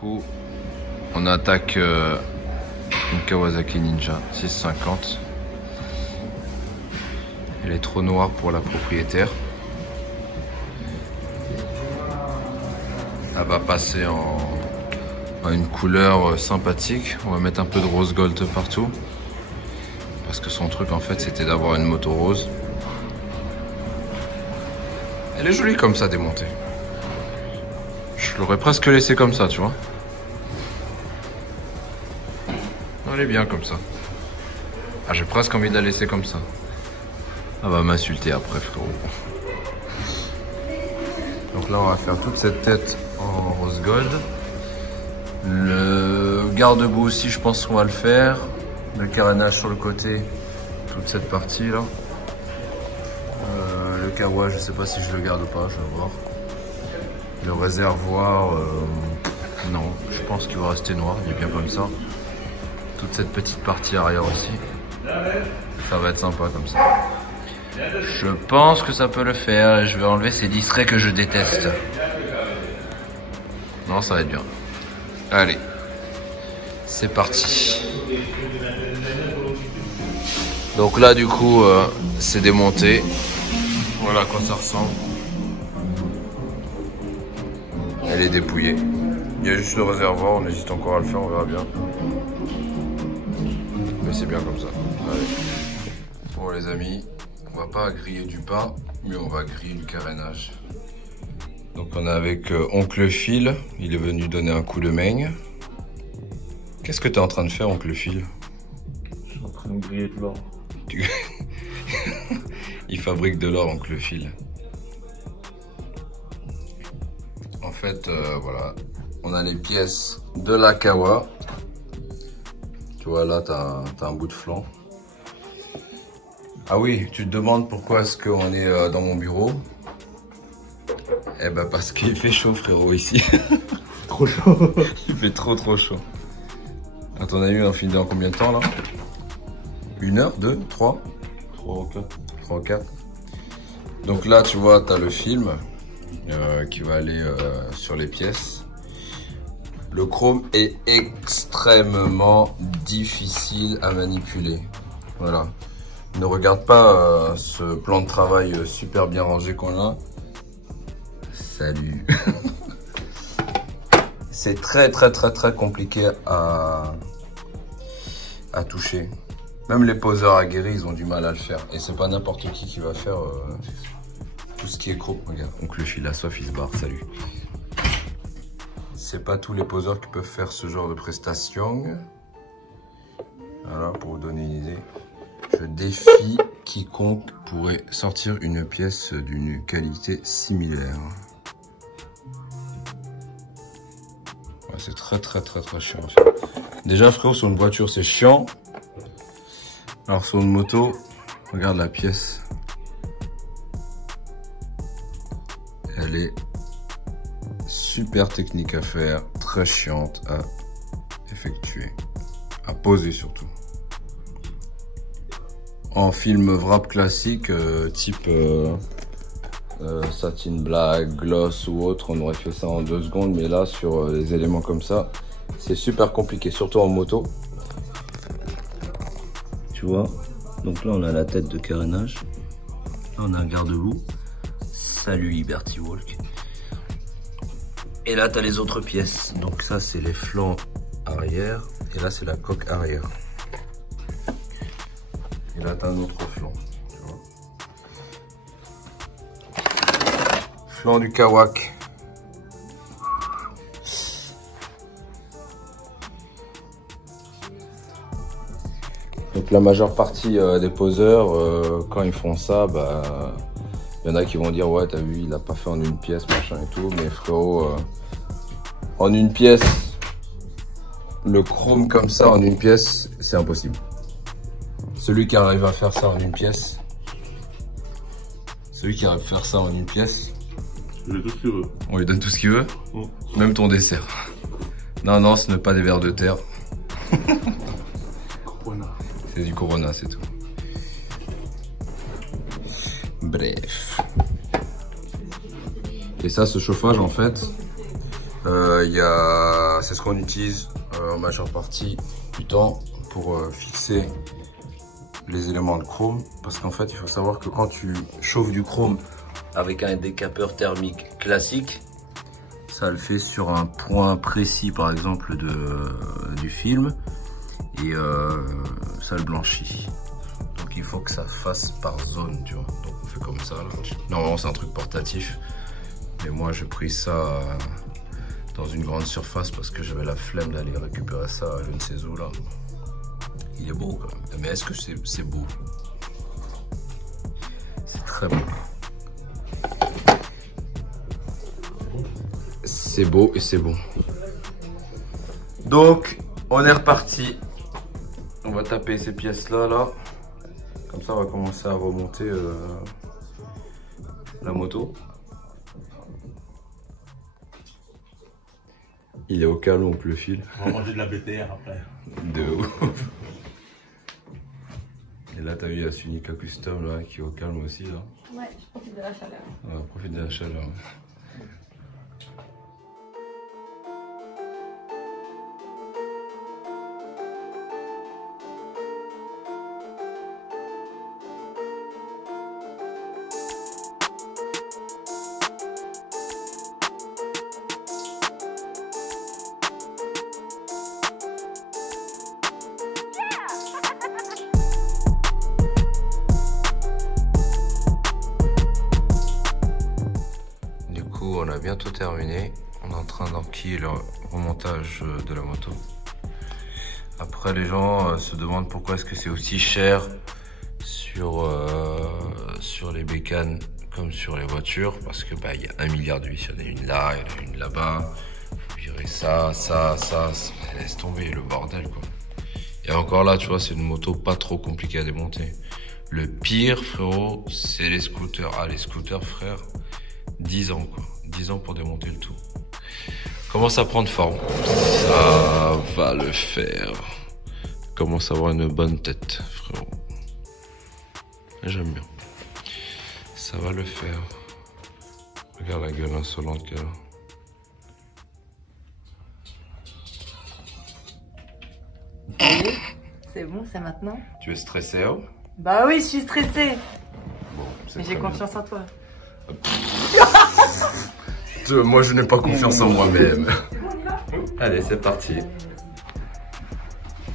coup, on attaque une Kawasaki Ninja 650. Elle est trop noire pour la propriétaire. Elle va passer en une couleur sympathique. On va mettre un peu de rose gold partout. Parce que son truc en fait c'était d'avoir une moto rose. Elle est jolie comme ça démontée. Je l'aurais presque laissée comme ça, tu vois. Elle est bien comme ça. Ah, j'ai presque envie de la laisser comme ça. Elle va m'insulter après, frérot. Donc là, on va faire toute cette tête en rose gold. Le garde-boue aussi, je pense qu'on va le faire. Le carénage sur le côté, toute cette partie là. Le kawa, je sais pas si je le garde ou pas, je vais voir. Le réservoir, non, je pense qu'il va rester noir, il est bien comme ça. Toute cette petite partie arrière aussi. Ça va être sympa comme ça. Je pense que ça peut le faire et je vais enlever ces liserés que je déteste. Non, ça va être bien. Allez, c'est parti. Donc là, du coup, c'est démonté. Voilà à quoi ça ressemble. Elle est dépouillée. Il y a juste le réservoir, on hésite encore à le faire, on verra bien. Mais c'est bien comme ça. Allez. Bon les amis, on va pas griller du pain, mais on va griller du carénage. Donc on est avec Oncle Phil, il est venu donner un coup de main. Qu'est-ce que tu es en train de faire, Oncle Phil? Je suis en train de griller de l'or. Il fabrique de l'or, Oncle Phil. En fait, voilà, on a les pièces de la Kawa. Tu vois, là, t'as un bout de flanc. Ah oui, tu te demandes pourquoi est-ce qu'on est dans mon bureau? Eh ben parce qu'il fait chaud, frérot, ici. Trop chaud. Il fait trop chaud. À ton avis, on finit dans combien de temps, là? 1 heure, 2, 3? 3 ou 4. 3 ou 4. Donc là, tu vois, t'as le film qui va aller sur les pièces. Le chrome est extrêmement difficile à manipuler. Voilà. Ne regarde pas ce plan de travail super bien rangé qu'on a. Salut. C'est très compliqué à toucher. Même les poseurs aguerris, ils ont du mal à le faire. Et c'est pas n'importe qui va faire tout ce qui est chrome. Regarde, Oncle Phil a soif, il se barre, salut. C'est pas tous les poseurs qui peuvent faire ce genre de prestation. Voilà, pour vous donner une idée. Je défie quiconque pourrait sortir une pièce d'une qualité similaire. Ouais, c'est très chiant à faire. Déjà, frérot, sur une voiture, c'est chiant. Alors, sur une moto, regarde la pièce. Elle est super technique à faire, très chiante à effectuer, à poser surtout. En film wrap classique, type satin black, gloss ou autre, on aurait fait ça en 2 secondes, mais là sur des éléments comme ça, c'est super compliqué, surtout en moto. Tu vois, donc là on a la tête de carénage, là on a un garde-boue. Salut Liberty Walk. Et là, tu as les autres pièces. Donc ça, c'est les flancs arrière. Et là, c'est la coque arrière. Et là, tu as un autre flanc. Tu vois. Flanc du Kawak. Donc la majeure partie des poseurs, quand ils font ça, bah... Il y en a qui vont dire ouais t'as vu il a pas fait en une pièce machin et tout, mais frérot en une pièce le chrome comme ça en une pièce c'est impossible. Celui qui arrive à faire ça en une pièce, on lui donne tout ce qu'il veut. On lui donne tout ce qu'il veut, même ton dessert. Non ce n'est pas des vers de terre. Corona. C'est du Corona, c'est tout. Bref. Et ça, ce chauffage, en fait, C'est ce qu'on utilise en majeure partie du temps pour fixer les éléments de chrome. Parce qu'en fait, il faut savoir que quand tu chauffes du chrome avec un décapeur thermique classique, ça le fait sur un point précis, par exemple, du film. Et ça le blanchit. Donc il faut que ça fasse par zone, tu vois. Donc on fait comme ça là. Normalement c'est un truc portatif, mais moi j'ai pris ça dans une grande surface parce que j'avais la flemme d'aller récupérer ça à je ne sais où là. Il est beau quand même. Mais est-ce que c'est beau? C'est très beau. C'est beau et c'est bon. Donc on est reparti. On va taper ces pièces là. Comme ça on va commencer à remonter la moto. Il est au calme le fil. On va manger de la BTR après. De ouf. Et là t'as vu la Sunica Custom là qui est au calme aussi là. Ouais, je profite de la chaleur. Ouais, profite de la chaleur. On a bientôt terminé. On est en train d'enquiller le remontage de la moto. Après, les gens se demandent pourquoi est-ce que c'est aussi cher sur les bécanes comme sur les voitures. Parce que il y a 1 milliard de vis. Il y en a une là, il y en a une là-bas. Virer ça. Laisse tomber le bordel quoi. Et encore là, tu vois, c'est une moto pas trop compliquée à démonter. Le pire, frérot, c'est les scooters. Ah, les scooters, frère, 10 ans quoi. 10 ans pour démonter le tout. Commence à prendre forme. Ça va le faire. Commence à avoir une bonne tête, frérot. J'aime bien. Ça va le faire. Regarde la gueule insolente qu'elle a. C'est bon, c'est maintenant. Tu es stressé, oh? Bah oui, je suis stressée. Bon, Mais j'ai confiance en toi. Moi, je n'ai pas confiance en moi-même. Allez, c'est parti.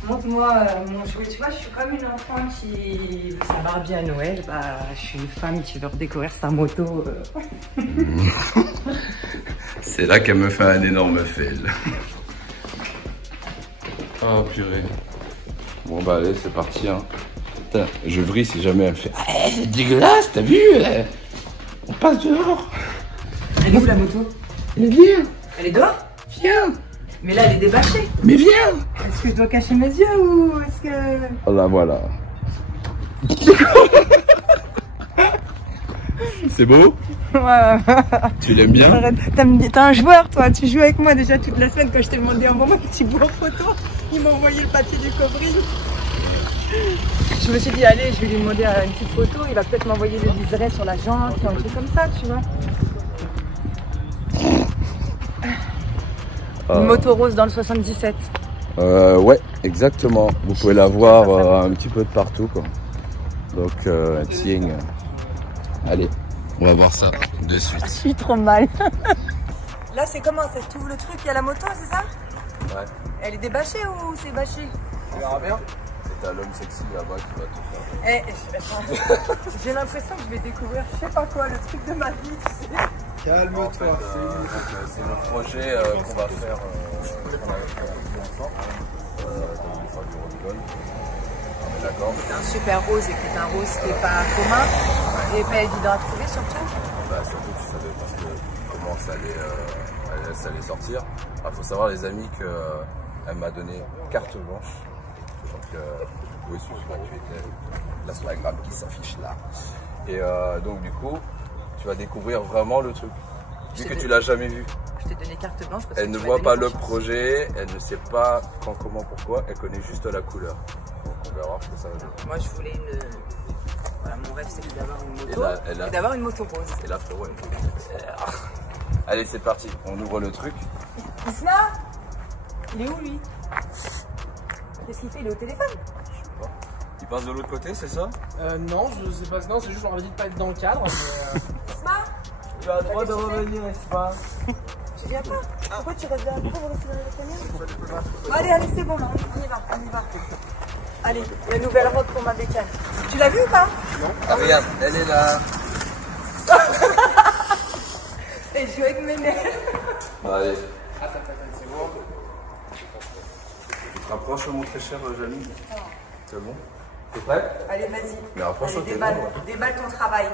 Montre-moi mon jouet. Tu vois, je suis comme une enfant qui veut sa Barbie à Noël. Bah, je suis une femme qui veut redécouvrir sa moto. C'est là qu'elle me fait un énorme fail. Oh purée. Bon bah allez, c'est parti hein. Putain, je vrille si jamais elle me fait. Ah, c'est dégueulasse, t'as vu? On passe dehors. Elle est où la moto? Mais viens. Elle est dehors? Viens. Mais là, elle est débâchée. Mais viens. Est-ce que je dois cacher mes yeux ou est-ce que... Oh là voilà. C'est beau? Ouais. Tu l'aimes bien? Arrête. T'as un joueur toi, tu joues avec moi déjà toute la semaine quand je t'ai demandé envoie-moi un petit bout en photo. Il m'a envoyé le papier du covril. Je me suis dit allez, je vais lui demander une petite photo, il va peut-être m'envoyer le liseré sur la jante, un truc comme ça, tu vois. Une moto rose dans le 77. Ouais, exactement. Vous pouvez la voir un petit peu de partout quoi. Donc tiens. Allez, on va voir ça de suite. Je suis trop mal. Là c'est comment? Ça t'ouvre le truc, il y a la moto, c'est ça? Ouais. Elle est débâchée ou c'est bâché? Tu verras bien. C'est un homme sexy là-bas qui va tout faire. J'ai l'impression que je vais découvrir je sais pas quoi, le truc de ma vie, tu sais. Calme-toi. En fait, c'est le projet qu'on va faire ensemble. Dans une fois du Rodolphe. D'accord. C'est un super rose et c'est un rose qui n'est pas commun et pas évident à trouver surtout. Bah, surtout tu savais parce que comment ça allait sortir. Il faut savoir les amis qu'elle m'a donné carte blanche. Donc vous pouvez suivre l'actualité, l'Instagram qui s'affiche là. Et donc du coup, tu vas découvrir vraiment le truc. Vu que tu l'as jamais vu. Je t'ai donné carte blanche parce que elle ne voit pas le projet, elle ne sait pas quand, comment, pourquoi, elle connaît juste la couleur. Donc on verra ce que ça va donner. Moi je voulais une... Voilà, mon rêve c'est d'avoir une moto et d'avoir une moto rose. Et là frérot, elle me fait... Allez c'est parti, on ouvre le truc. Isma, il est où lui? Qu'est-ce qu'il fait? Il est au téléphone? Il passe de l'autre côté, c'est ça? Non, je sais pas, non, c'est juste on avait dit de pas être dans le cadre. Isma, Tu as le droit de revenir, Isma. tu viens pas? Pourquoi tu reviens? Pourquoi vous restez dans la caméra? Bon, allez, allez, c'est bon, là, on y va, on y va. Allez, la nouvelle robe pour ma bécane. Tu l'as vue ou pas? Ah, regarde, elle est là. Et je joue avec mes nerfs. Allez. Attends, c'est bon. Tu te rapproches, mon très cher Jamie. C'est bon? T'es prêt? Allez, vas-y. Mais rapproche-toi, Allez, t'es déballe, bon, déballe ton travail.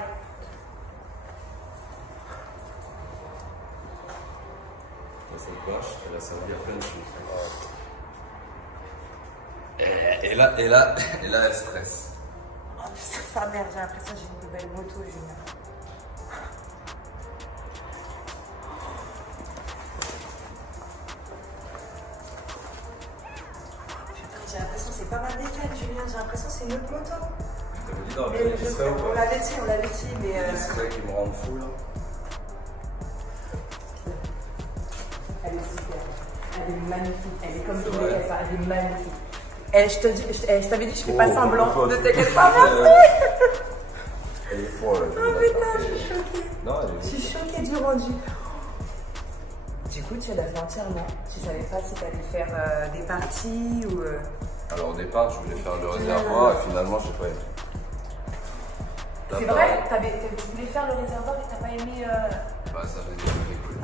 Cette vache, elle a servi à plein de choses. Et là, elle stresse. Oh putain, sa mère, j'ai l'impression que j'ai une nouvelle moto, Julien. Putain, j'ai l'impression que c'est pas ma bécane, Julien. J'ai l'impression que c'est une autre moto. T'avais dit non, Mais mais je il sais, serait ou on pas? l'avait dit, mais. Il serait qui me rende fou là. Elle est super. Elle est magnifique. Elle est comme C'est tous vrai. les cas, elle est magnifique. Eh, je t'avais dit, je fais pas Oh, semblant. toi, Ne tu- t'inquiète pas, merci. Elle est folle. Oh putain, je suis choquée. Non, elle Je est suis choquée du rendu. Du coup, tu l'as fait entièrement. Tu savais pas si tu allais faire des parties ou. Alors au départ, je voulais faire le réservoir et finalement, j'ai pas aimé. C'est vrai, tu voulais faire le réservoir et t'as pas aimé. Bah, ça faisait des couilles.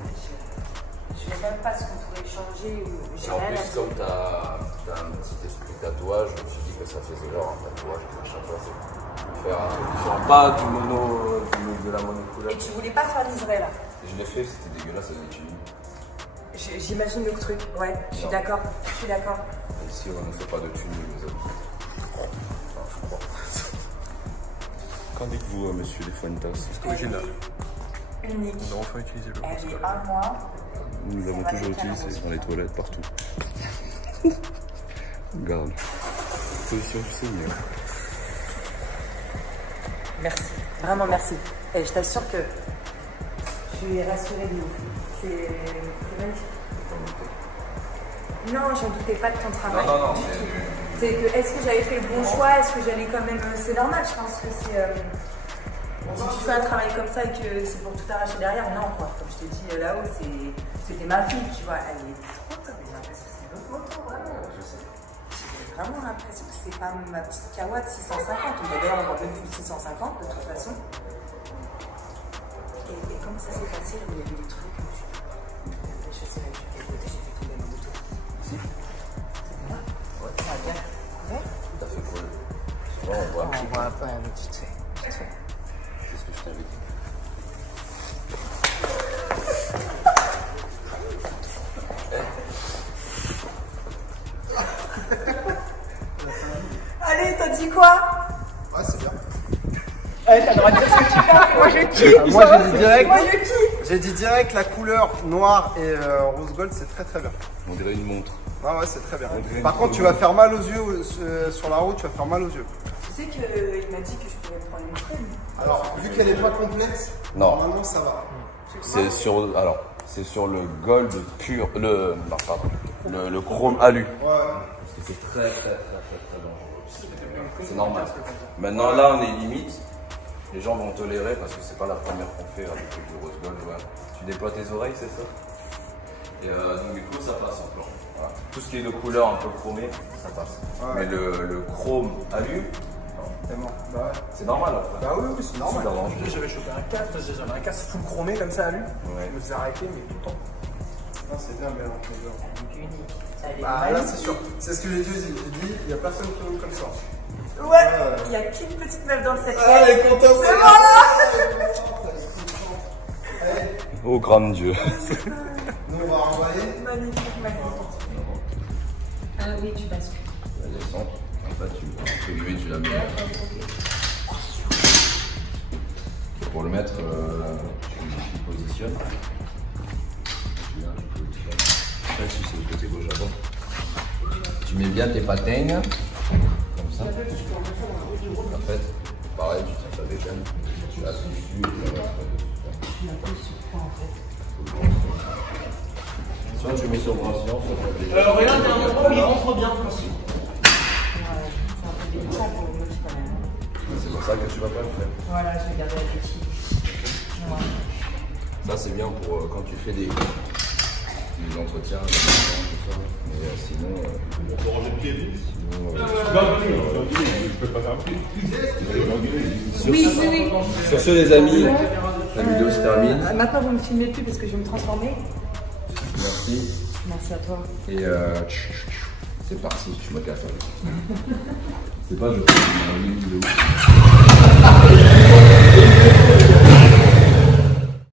Je sais même pas ce qu'on pourrait changer ou j'ai Et en rien à plus, dire. comme t'as un petit esprit tatouage, je me suis dit que ça faisait genre un tatouage, machin, tu vois, c'est faire un truc différent. Pas de la monocouleur. Et tu voulais pas faire l'Israël là. Je l'ai fait, c'était dégueulasse avec des tunis. J'imagine le truc, ouais, je suis Non. d'accord, Ici, on ne fait pas de tunis, les amis. Enfin, je crois. Qu'en dites-vous, monsieur Les Fuentes? Original. Unique. On a enfin utilisé le Elle est rose. un mois. Nous l'avons Ça va toujours être utilisé carrément. dans les toilettes, partout. Regarde. Position du Seigneur. Merci, vraiment merci. Et je t'assure que je suis rassurée de ouf. C'est magnifique. Non, j'en doutais pas de ton travail. Non, du c'est- tout. C'est que, est-ce que j'avais fait le bon choix? Est-ce que j'allais quand même. C'est normal, je pense que c'est. Si tu fais un travail comme ça et que c'est pour tout arracher derrière, non, quoi. Comme je t'ai dit là-haut, c'était ma fille, tu vois. Elle est trop top. J'ai l'impression que c'est une autre moto, vraiment. J'ai vraiment l'impression que c'est pas ma petite Kawad 650. D'ailleurs, on voit même plus 650 de toute façon. Et comme ça s'est passé, il y avait des trucs. Je sais pas de quel côté j'ai fait tomber ma moto. C'était là? Ouais, ça a bien couvert. T'as fait quoi? Bon, on voit un petit On voit pas, mais tu sais. C'est ce que je t'avais dit. Allez, t'as dit quoi? Ah, c'est bien. T'as le droit de dire ce que tu penses. Moi, je kiffe. Moi, j'ai dit direct. Moi, je kiffe. J'ai dit direct, la couleur noire et rose gold, c'est très très bien. On dirait une montre. Ah ouais, c'est très bien. Ok. Par contre, tu vas faire mal aux yeux sur la route, tu vas faire mal aux yeux. Tu sais qu'il m'a dit que je pouvais prendre une crème. Alors, vu qu'elle est pas complète, Non. normalement ça va. C'est sur, alors, c'est sur le gold pur, non, pardon, le chrome alu. Ouais. C'est très dangereux. C'est normal. Maintenant, là, on est limite. Les gens vont tolérer parce que c'est pas la première qu'on fait avec du rose gold. Ouais. Tu déploies tes oreilles, c'est ça? Et donc, du coup, ça passe en plan. Voilà. Tout ce qui est de couleur un peu chromée, ça passe. Ouais. Mais le chrome alu, C'est bon. Bah ouais. c'est normal en fait. Bah oui, oui, c'est normal. Super dangereux. J'avais chopé un casque, j'avais un casque full chromé comme ça à lui. Ouais. Je me faisais arrêter, mais tout le temps. Non, c'est bien, mais alors, Unique. Elle est bah là, magnifique. c'est sûr. C'est ce que j'ai dit aussi. J'ai dit, il n'y a personne qui roule comme ça. Ouais, il y a qu'une petite meuf dans le secteur. Ah, elle est contente. C'est bon. Allez, Oh grand Dieu. nous on va renvoyer. Magnifique, magnifique. Ah oui, tu bascules. La descente, en fait, tu la mets. Pour le mettre, tu positionnes. Tu viens, tu positionnes. En fait, si c'est le côté gauche à droite. Tu mets bien tes patins, comme ça. En fait, pareil, tu tiens ta bécane, tu appuies dessus et tu la mets dessus. Soit tu mets sur brassière, Regarde, il y a un endroit où il rentre bien. Ouais, c'est un peu délicat pour le motif quand même. c'est pour ça que tu vas pas le faire. Voilà, je vais garder la bêtise. Ouais. Ça c'est bien pour quand tu fais des entretiens, des entretiens, tout ça. Mais sinon, On peut ranger le pied. sur ce les amis, la vidéo se termine. Maintenant, vous me filmez plus parce que je vais me transformer. Merci. Merci à toi. Et c'est parti, je me casse. C'est pas je fais une vidéo.